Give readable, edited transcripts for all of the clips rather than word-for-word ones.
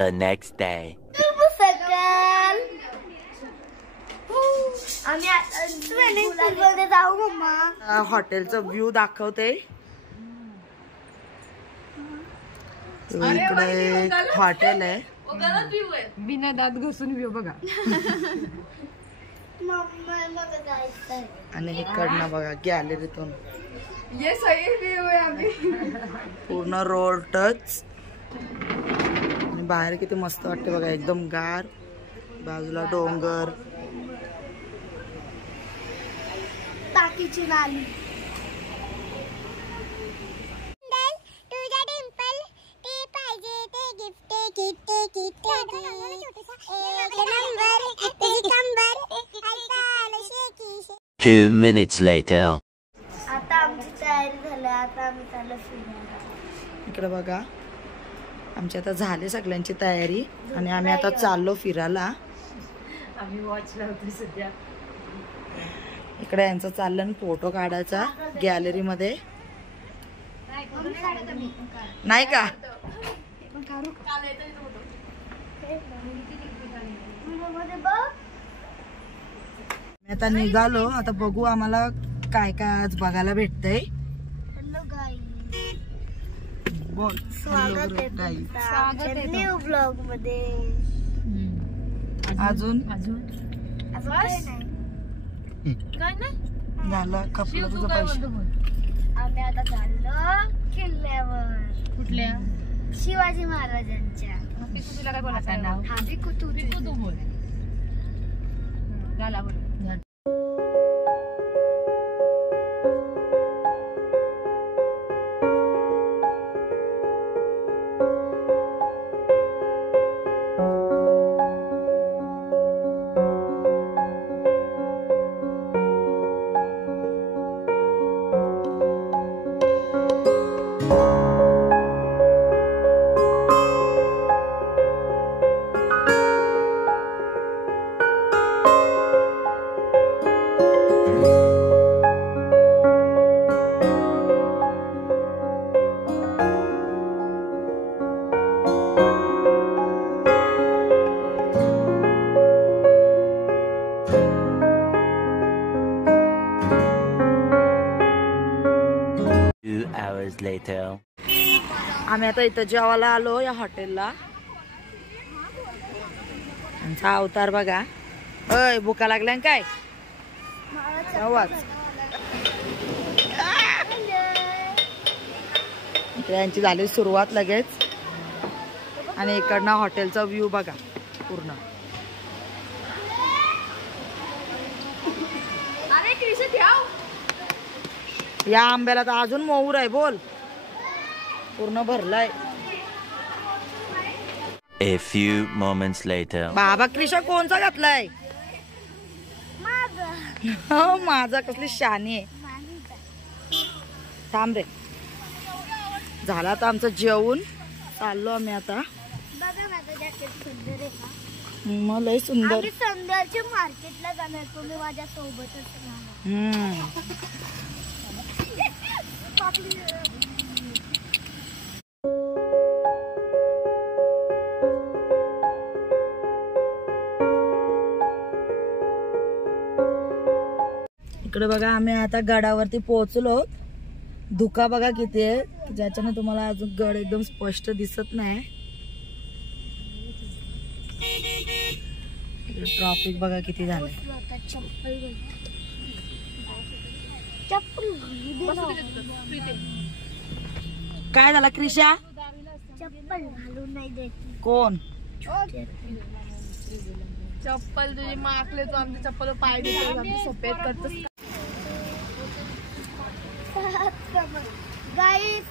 The next day. हॉटेलचा view दाखवते. इकडे एक हॉटेल आहे. बिना दात घुसून व्ह्यू बघा. आणि इकडनं बघा गॅलरीतून ये सही व्ह्यू आहे. आम्ही पूर्ण रोड टच. आणि बाहेर किती मस्त वाटते बघा, एकदम गार. बाजूला डोंगर. टाकीची नाली. Two minutes later. आता आमची तयारी झाली. आता आम्ही चाललो फिरायला. इकडे बघा, आमची आता झाली सगळ्यांची तयारी आणि आम्ही आता चाललो फिरायला. आम्ही वॉच लावतो सध्या. इकडे यांचं चाललं फोटो काढायचा गॅलरी मध्ये. नाही का? मी आता निघालो. आता बघू आम्हाला काय काय आज बघायला भेटतंय. हॅलो गाईज, बोल. स्वागत आहे न्यू ब्लॉग मध्ये. अजून काय नाही झालं खपलं तुझं पैसे. आम्ही आता चाललो किल्ल्यावर. कुठल्या? शिवाजी महाराजांच्या. तुला काय बोलायचं नाव? हा तू बोल. झाला बोल. Later. आम्ही आता इथं जेवायला आलो या हॉटेलला. आमचा अवतार बघा. अय भुका लागल्या काय? आवाज. इकडे यांची झाली सुरुवात लगेच. आणि इकडनं हॉटेलचा व्ह्यू बघा पूर्ण. या आंब्याला तर अजून मोहर आहे. बोल. पूर्ण भरलाय. A few moments later. बाबा क्रिशा कोणचा घातलाय? हो माझा. कसली शानी आहे. थांब रे. झाला आता आमचं जेवण. चाललो आम्ही आता. मग लय सुंदर. संध्याच्या मार्केटला जाणार. तुम्ही माझ्या सोबतच. इकडे बघा आम्ही आता गडावरती पोहोचलो. धुका बघा किती आहे, ज्याच्याने तुम्हाला अजून गड एकदम स्पष्ट दिसत नाही. ट्रॅफिक बघा किती झालंय. काय झालं क्रिशा? चप्पल घालून नाही देत. कोण? चप्पल तुझी माकले. तू आमची चप्पल पाय देतो. सफेद करतोस. गाईस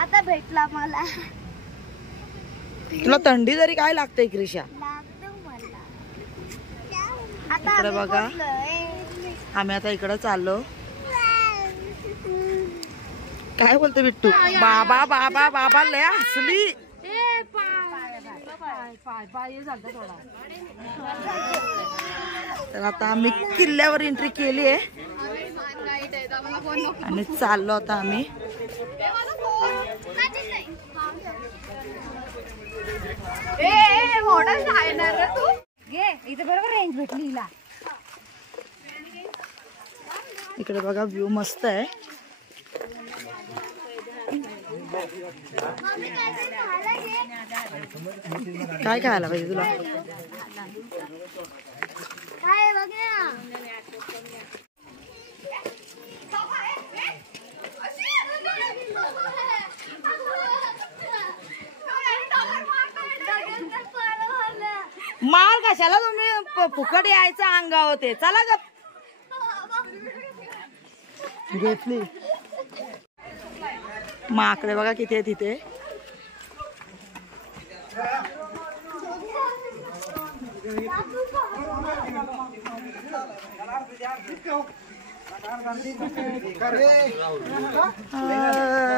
आता भेटला मला. तुला थंडी जरी काय लागते क्रिशा? आता इकडे बघा आम्ही आता इकडे चाललो. काय बोलतो बिट्टू? बाबा बाबा बाबा लय हसली. तर आता आम्ही किल्ल्यावर एंट्री केली आहे आणि चाललो आता आम्ही. इथे बरोबर रेंज भेटली हिला. इकडे बघा व्ह्यू मस्त आहे. काय खायला पाहिजे तुला? काय बघ ना. माल कशाला तुम्ही फुकट यायचं अंगावर होते. चला ग घेतली. माकडे बघा किती आहे तिथे.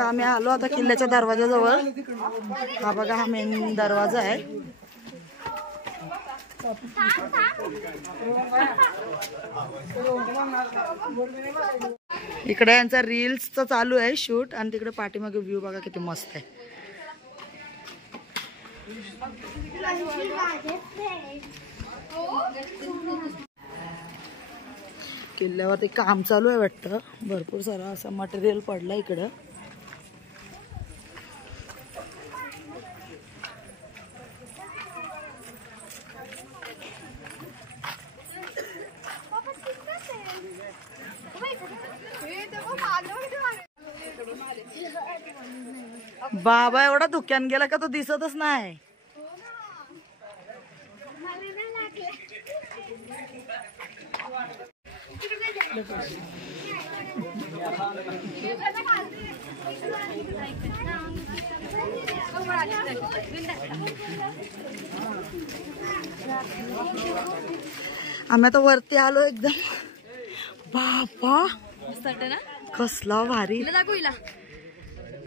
आम्ही आलो आता किल्ल्याच्या दरवाजाजवळ. हा बघा हा मेन दरवाजा आहे. इकडे यांचा रील्सचं चालू आहे शूट आणि तिकडे पाठीमागे व्ह्यू बघा किती मस्त आहे. किल्ल्यावरती काम चालू आहे वाटतं. भरपूर सारा असं मटेरियल पडलं इकडं. बाबा एवढा धुक्यान गेला का तो दिसतच नाही. आम्ही आता वरती आलो एकदम. बाबा कसला भारी.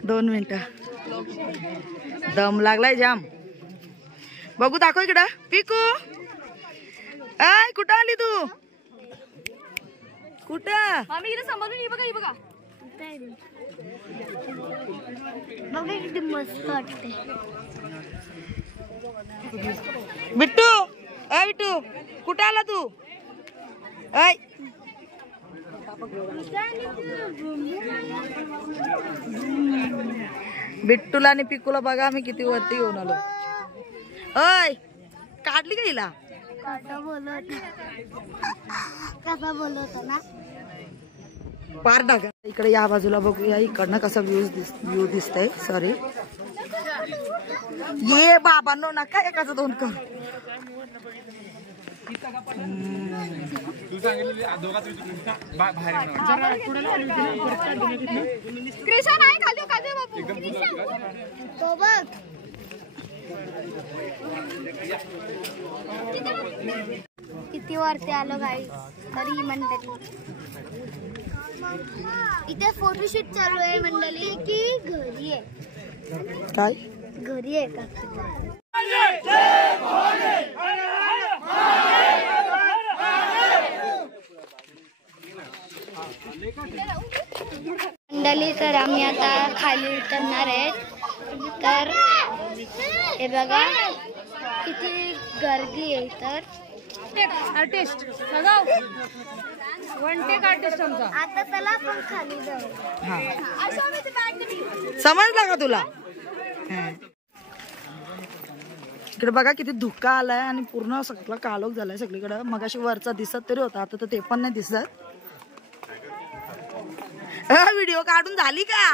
2 मिनिटं दम लागलाय जाम. बघू दाखव इकडं. पिकू आय कुठं आली तू? कुठं? किती मस्त वाटते. बिट्टू अय बिट्टू कुठं आला तू? अय बिट्टूला आणि पिकूला बघा आम्ही किती वरती घेऊन आलो. अय काढली का हिला? कसा बोलवतो ना पार टाका. इकडे या बाजूला बघूया. इकडनं कसा व्ह्यू दिसतंय. सॉरी ये बाबांनो नका एकाचं 2 कर. तो बघ किती वरती आलो गाई. तरी मंडळी इथे फोटोशूट चालू आहे मंडळी की घरी आहे? काय घरी आहे का? मंडळी तर आम्ही आता खाली उतरणार आहे. तर हे बघा किती गर्दी आहे. तर आर्टिस्ट वन टेक आर्टिस्ट आमचा. आता चला आपण खाली जाऊ. समजलं का तुला? इकडे बघा किती धुका आलाय आणि पूर्ण सगळं कालोख झालाय सगळीकडे. मगाशी वरचा दिसत तरी होता आता तर ते पण नाही दिसत. व्हिडिओ काढून झाली का?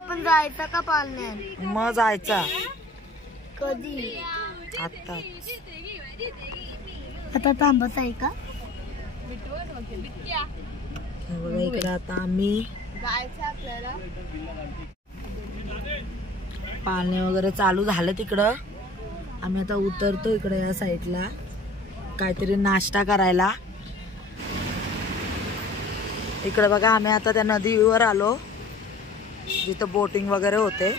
आपण जायचा का पाळण्यात? मग जायचा कधी? आता. आता थांबत आहे का? बघा इकडे आता आम्ही पाळणे वगैरे चालू झाले तिकडं. आम्ही आता उतरतो इकडे या साईडला काहीतरी नाश्ता करायला. इकडे बघा आम्ही आता त्या नदीवर आलो जिथं बोटिंग वगैरे होते.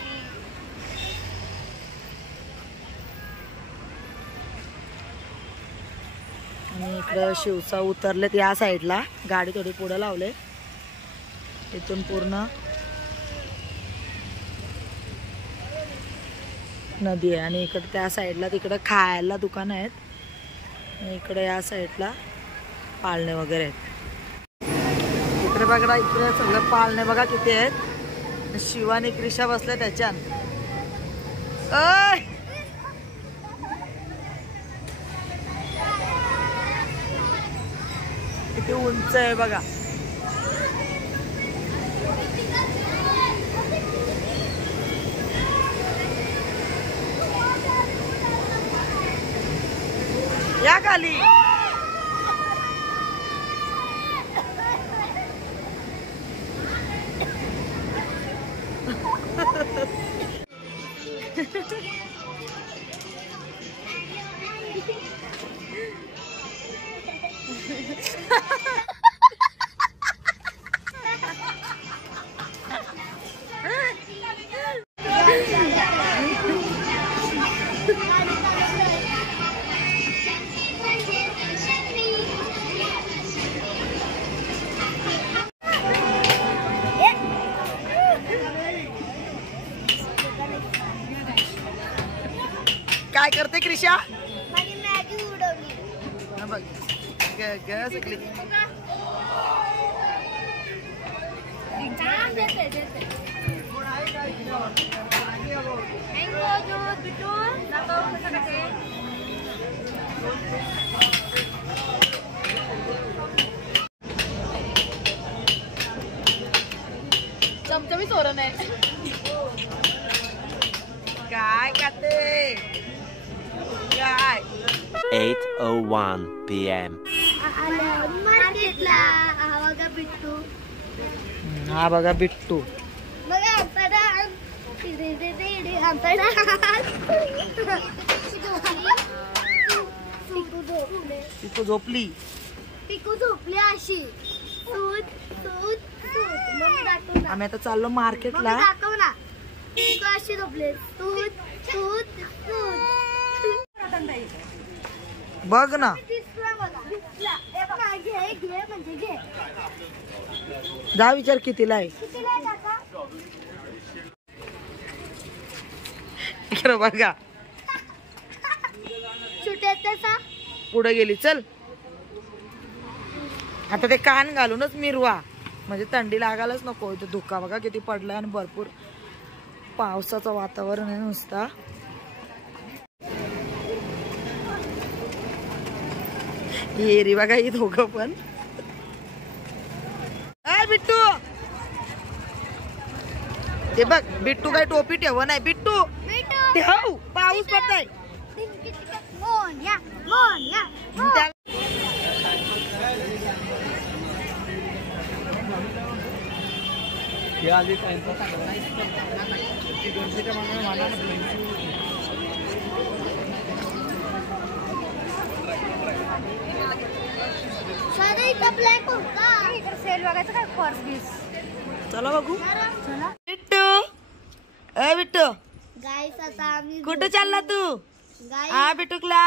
आणि इकडे शिवसा उतरलेत या साईडला. गाडी थोडी पुढे लावले. इथून पूर्ण नदी आहे आणि इकडे त्या साईडला तिकडे खायला दुकान आहेत आणि इकडे या साईडला पाळणे वगैरे आहेत. इकडे बघा, इकडे सगळं पाळणे बघा किती आहेत. शिवानी क्रिशा बसल्या त्याच्यात. किती उंच आहे बघा. या खाली. काय करते क्रिशा? माझी मॅगी उडवली. बघ सगळी. चमचमी सोरण आहे. काय खाते काय? 8:01 p.m. मार्केटला हा बघा बिट्टू. हा बघा बिट्टू. बघा पिकू झोपली. पिकू झोपली अशी. दूध दूध दूध. आम्ही आता चाललो मार्केटला. दाखव ना. पिकू अशी झोपले. दूध दूध दूध. बघ ना. घे म्हणजे घे. जा विचार कितीला आहे. इकडे बघा. सुट्याचा पुढे गेली. चल आता ते कान घालूनच मिरवा म्हणजे थंडी लागायलाच नको. इथे धुका बघा किती पडलाय आणि भरपूर पावसाचं वातावरण आहे नुसता. येरी बघा ही दोघं पण. बिट्टू ते बघ. बिट्टू काय टोपी ठेव नाही. बिट्टू ठेव. पाऊस पडताय. ब्लॅक होता. सेल बघायचं काय? पर्स बीस. चला बघू. बिट्टू ए बिट्टू गाईस आता आम्ही कुठं चालला तू? गाईस हा बिट्टूकला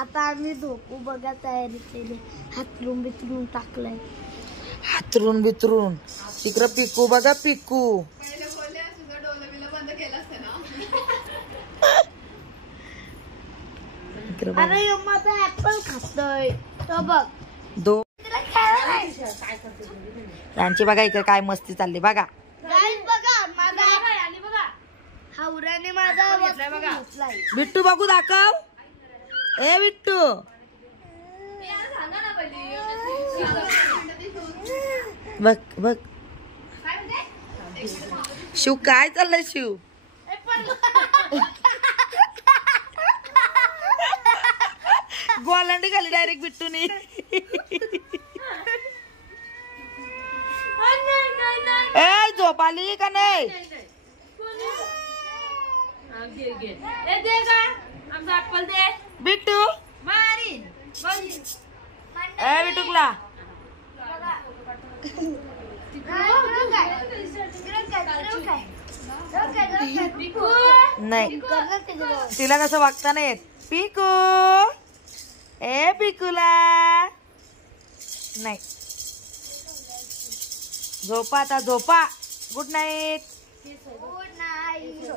आता आम्ही झोपू बघा तयारी केली. हातरून बितरून टाकलंय. हातरून बितरून. तिकडं पिकू बघा. पिकू अरे माझा ऍपल खातोय तो बघ. दो त्यांची बघा इकडे काय मस्ती चालली बघा. गाईस बघा माझा हावराने माझा बघा. बिट्टू बघू दाखव. ए बिट्टू बघ बघ. शिव काय चाललंय? शिव गोलांडी खाली डायरेक्ट बिट्टूनी. ए झोप आली का नाही? बिट्टू ए बिट्टूकला नाही. तिला कसं वागता नाही येत. पिकू ए पिकूला नाही. झोपा आता झोपा. Good night. नाही